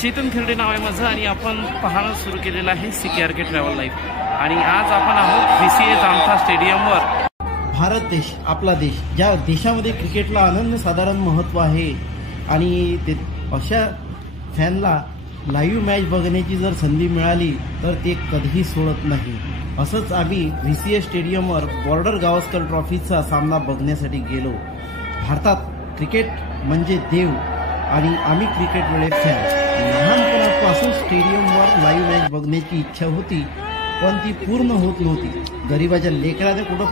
चेतन खर्डे नाव आहे माझं आणि आपण पाहणं सुरू केलेलं आहे CKRK ट्रॅव्हल लाईफ. आणि आज आपण आहोत VCA जामठा स्टेडियमवर. भारत देश आपला देश, ज्या देशामध्ये क्रिकेटला अनन्यसाधारण महत्त्व आहे आणि ते अशा फॅनला लाईव्ह मॅच बघण्याची जर संधी मिळाली तर ते कधीही सोडत नाही. असंच आम्ही VCA स्टेडियमवर बॉर्डर गावस्कर ट्रॉफीचा सामना बघण्यासाठी गेलो. भारतात क्रिकेट म्हणजे देव आणि आम्ही क्रिकेट वेळेत फॅन. लहानपणापासून स्टेडियमवर लाईव्ह मॅच बघण्याची इच्छा होती पण ती पूर्ण होत नव्हती. गरिबाच्या लेकराने कुठं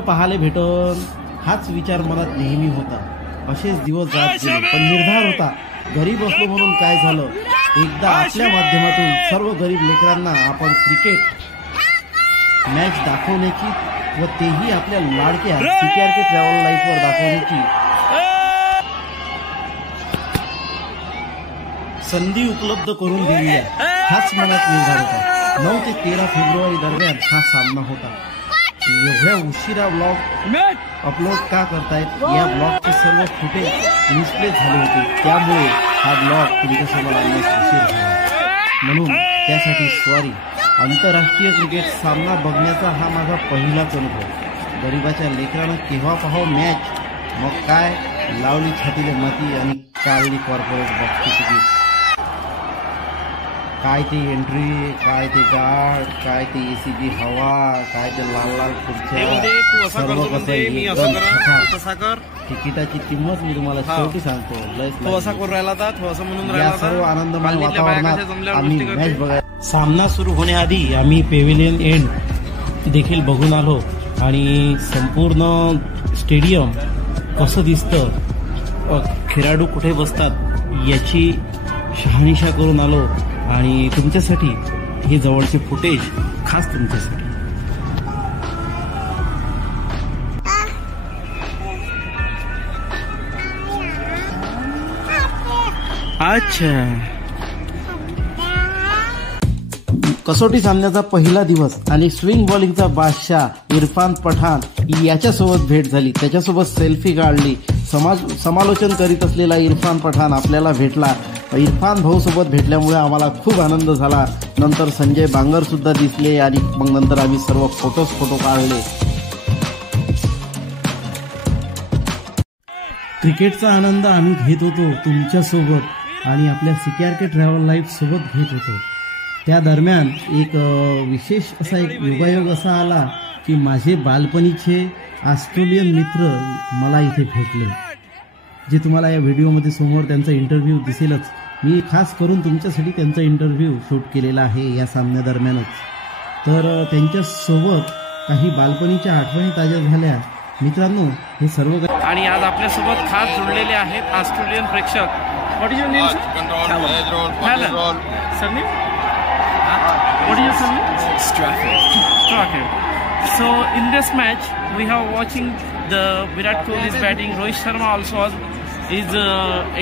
पाहायला भेटन हाच विचार मनात नेहमी होता. असेच दिवस जात गेले पण निर्धार होता गरीब असलो म्हणून काय झालं, एकदा आपल्या माध्यमातून सर्व गरीब लेकरांना आपण क्रिकेट मॅच दाखवण्याची व तेही आपल्या लाडक्या CKRK ट्रॅव्हल लाईफवर दाखवण्याची संधी उपलब्ध करून दिली आहे. हाच मनात निर्धार होता. 9 ते 13 फेब्रुवारी दरम्यान हा सामना होता. एवढ्या उशिरा ब्लॉग अपलोड का करतायत, या ब्लॉगचे सर्व फुटेज डिस्प्ले झाले होते त्यामुळे हा ब्लॉग तुमच्यासमोर आणण्यास उशीर झाला, म्हणून त्यासाठी सॉरी. आंतरराष्ट्रीय क्रिकेट सामना बघण्याचा हा माझा पहिलाच अनुभव. गरिबाच्या लेकरानं केव्हा पाहावं मॅच, मग काय लावली छातीला माती आणि काढली कॉर्पोरेट बॉक्सची तिकीट. काय ते एंट्री, काय ते गार्ड, काय ते ACची हवा, काय ते लाल खुर्च्या, सर्व कसं तिकिटाची किंमत मी तुम्हाला शेवटी सांगतो. या सर्व आनंदमय वातावरणात आम्ही मॅच बघायला. सामना सुरू होण्याआधी आम्ही पेव्हिलियन एंड देखील बघून आलो आणि संपूर्ण स्टेडियम कसं दिसतं, खेळाडू कुठे बसतात याची शहानिशा करून आलो आणि तुमच्यासाठी हे जवळचे फुटेज खास तुमच्यासाठी. अच्छा, कसोटी सामन्याचा पहिला दिवस आणि स्विंग बॉलिंगचा बादशाह इरफान पठाण याच्यासोबत भेट झाली. त्याच्यासोबत सेल्फी काढली. समालोचन करीत असलेला इरफान पठाण आपल्याला भेटला. इरफान भाऊ सोबत भेटल्यामुळे आम्हाला खूप आनंद झाला. नंतर संजय बांगर सुद्धा दिसले आणि मग नंतर आम्ही सर्व फोटो काढले. क्रिकेटचा आनंद आम्ही घेत होतो तुमच्यासोबत आणि आपल्या CKRK ट्रॅव्हल लाईफ सोबत घेत होतो. त्या दरम्यान एक विशेष असा एक योगायोग असा आला की माझे बालपणीचे ऑस्ट्रेलियन मित्र मला इथे भेटले, जे तुम्हाला या व्हिडिओमध्ये समोर त्यांचा इंटरव्ह्यू दिसेलच. मी खास करून तुमच्यासाठी त्यांचा इंटरव्ह्यू शूट केलेला आहे या सामन्यादरम्यानच. तर त्यांच्यासोबत काही बालपणीच्या आठवणी ताज्या झाल्या. मित्रांनो, हे सर्व आणि आज आपल्यासोबत खास जुळलेले आहेत ऑस्ट्रेलियन प्रेक्षक. What is your name, sir? Surname? What is your surname? Strafford. So in this match we have watching the Virat Kohli is batting. Rohit Sharma also is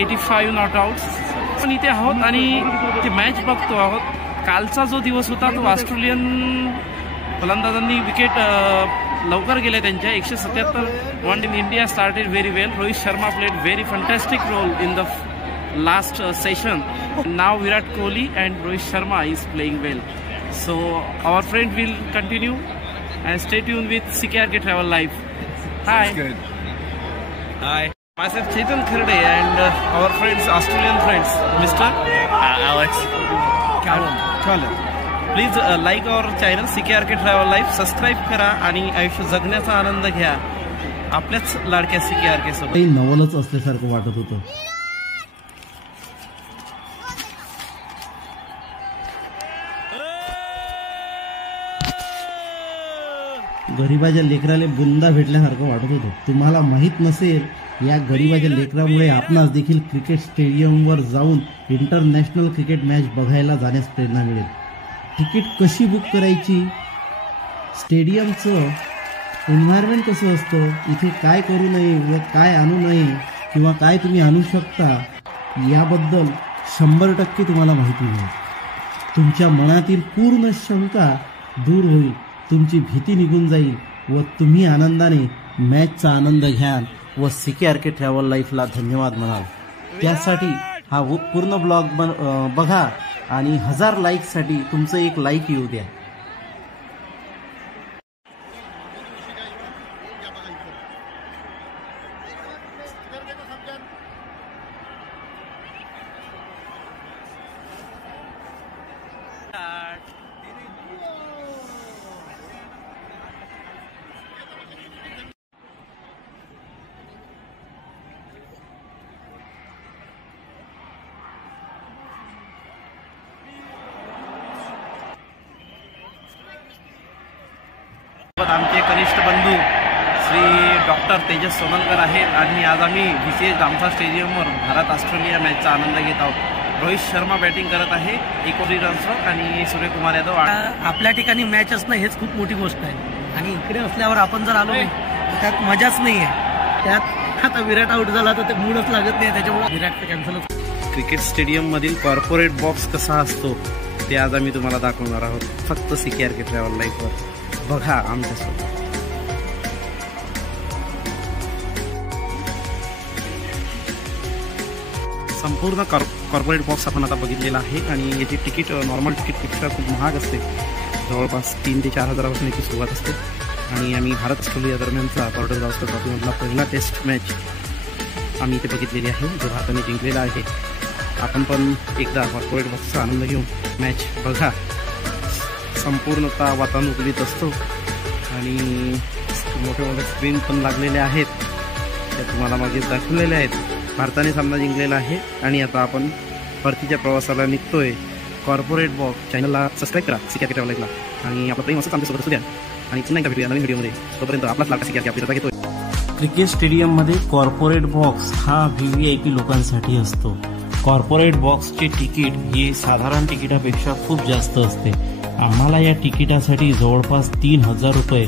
85 not out. पण इथे आहोत आणि ते मॅच बघतो आहोत. कालचा जो दिवस होता तो ऑस्ट्रेलियन फलंदाजांनी विकेट लवकर गेले त्यांच्या 177 one in India started very well. Rohit Sharma played very fantastic role in the last session. Now Virat Kohli and Rohit Sharma is playing well. So our friend will continue and stay tuned with CKRK Travel Life. Hi. That's good. Hi. Myself Chetan Kherde and our friends, Australian friends, Mr. Alex. Callum. Please like our channel CKRK Travel Life. Subscribe करा आणि आयुष्य जगण्याचा आनंद घ्या आपल्याच लाडक्या CKRK सोबत. नवलच असल्यासारखं वाटत होतं. गरिबाच्या लेकराला बुंदा भेटल्यासारखं वाटत होतं. तुम्हाला माहीत नसेल या गरिबाच्या लेकरामुळे आपणास देखील क्रिकेट स्टेडियमवर जाऊन इंटरनॅशनल क्रिकेट मॅच बघायला जाण्यास प्रेरणा मिळेल. तिकीट कशी बुक करायची, स्टेडियमचं एन्व्हायरमेंट कसं असतं, इथे काय करू नये व काय आणू नये किंवा काय तुम्ही आणू शकता याबद्दल 100% तुम्हाला माहिती मिळेल. तुमच्या मनातील पूर्ण शंका दूर होईल, तुमची भीती निघून जाईल व तुम्ही आनंदाने मॅचचा आनंद घ्याल व CKRK ट्रॅव्हल लाईफला धन्यवाद म्हणाल. त्यासाठी हा पूर्ण ब्लॉग बघा आणि 1000 लाईकसाठी तुमचं एक लाईक येऊ द्या. आमचे कनिष्ठ बंधू श्री डॉक्टर तेजस सोनलकर आहेत आणि आज आम्ही विशेष जामठा स्टेडियमवर भारत ऑस्ट्रेलिया मॅचचा आनंद घेत आहोत. रोहित शर्मा बॅटिंग करत आहे 21 रन्सवर आणि सूर्यकुमार यादव. आपल्या ठिकाणी मॅच असणं हेच खूप मोठी गोष्ट आहे आणि इकडे असल्यावर आपण जर आलो नाही तर त्यात मजाच नाही आहे. त्यात आता विराट आउट झाला तर ते मूडच लागत नाही, त्याच्यामुळे विराट कॅन्सलच. क्रिकेट स्टेडियममधील कॉर्पोरेट बॉक्स कसा असतो ते आज आम्ही तुम्हाला दाखवणार आहोत फक्त CKRK ट्रॅव्हल लाईफवर. बघा आमच्यासोबत. संपूर्ण कॉर्पोरेट बॉक्स आपण आता बघितलेला आहे आणि याची तिकीट नॉर्मल तिकीटपेक्षा खूप महाग असते. जवळपास 3 ते 4 हजारापासून याची सुरुवात असते. आणि आम्ही भारत ऑस्ट्रेलिया दरम्यानचा बॉर्डर गावस्कर ट्रॉफीमधला पहिला टेस्ट मॅच आम्ही इथे बघितलेली आहे जो भारताने जिंकलेला आहे. आपण पण एकदा कॉर्पोरेट बॉक्सचा आनंद घेऊन मॅच बघा. संपूर्णतः वातानुकूलित असतो आणि मोठे मोठे स्क्रीन पण लागलेले आहेत, त्या तुम्हाला मागेच दाखवलेले आहेत. भारताने सामना जिंकलेला आहे आणि आता आपण परतीच्या प्रवासाला निघतोय. कॉर्पोरेट बॉक्स चॅनलला सबस्क्राईब करा CKRK ट्रॅव्हल लाईफला आणि आपलं प्रेम असंच आमच्यासोबत असू द्या आणि पुन्हा एकदा भेटूया नवीन व्हिडिओमध्ये. तोपर्यंत आपलाच लाडका CKRK आपली रजा घेतोय. क्रिकेट स्टेडियममध्ये कॉर्पोरेट बॉक्स हा VVIP लोकांसाठी असतो. कॉर्पोरेट बॉक्सचे तिकीट हे साधारण तिकिटापेक्षा खूप जास्त असते. आम्हाला या तिकिटासाठी जवळपास 3000 रुपये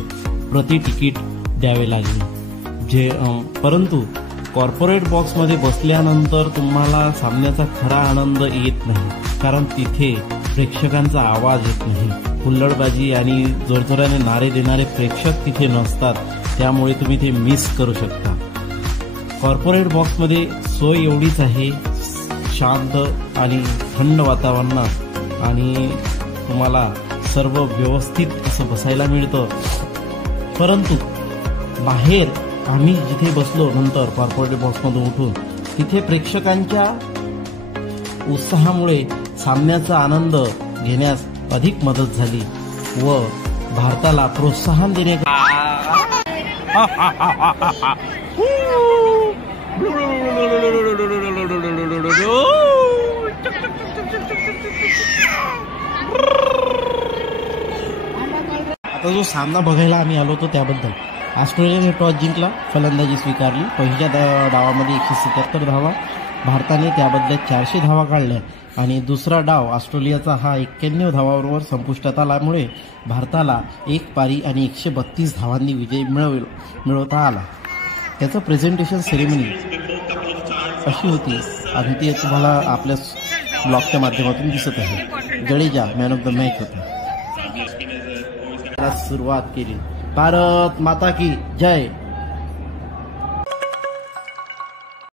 प्रति तिकीट द्यावे लागले. परंतु कॉर्पोरेट बॉक्समध्ये बसल्यानंतर तुम्हाला सामन्याचा खरा आनंद येत नाही, कारण तिथे प्रेक्षकांचा आवाज येत नाही. हुल्लडबाजी आणि जोरजोराने नारे देणारे प्रेक्षक तिथे नसतात, त्यामुळे तुम्ही ते मिस करू शकता. कॉर्पोरेट बॉक्समध्ये सोय एवढीच आहे, शांत आणि थंड वातावरणात आणि तुम्हाला सर्व व्यवस्थित असं बसायला मिळतं. परंतु बाहेर आम्ही जिथे बसलो नंतर कॉर्पोरेट बॉक्समधून उठून, तिथे प्रेक्षकांच्या उत्साहामुळे सामन्याचा आनंद घेण्यास अधिक मदत झाली व भारताला प्रोत्साहन देण्यात. आता जो सामना बघायला आम्ही आलो होतो त्याबद्दल. ऑस्ट्रेलियाने टॉस जिंकला, फलंदाजी स्वीकारली. पहिल्या डावामध्ये 177 धावा, भारताने त्याबद्दल 400 धावा काढल्या आणि दुसरा डाव ऑस्ट्रेलियाचा हा 91 धावांवर संपुष्टात आल्यामुळे भारताला 1 पारी आणि 132 धावांनी विजय मिळवता आला. त्याचं प्रेझेंटेशन सेरेमनी अशी होती आणि ते तुम्हाला आपल्या ब्लॉगच्या माध्यमातून दिसत आहे. Jadeja man of the match होता. सुरुवात केली. भारत माता की जय.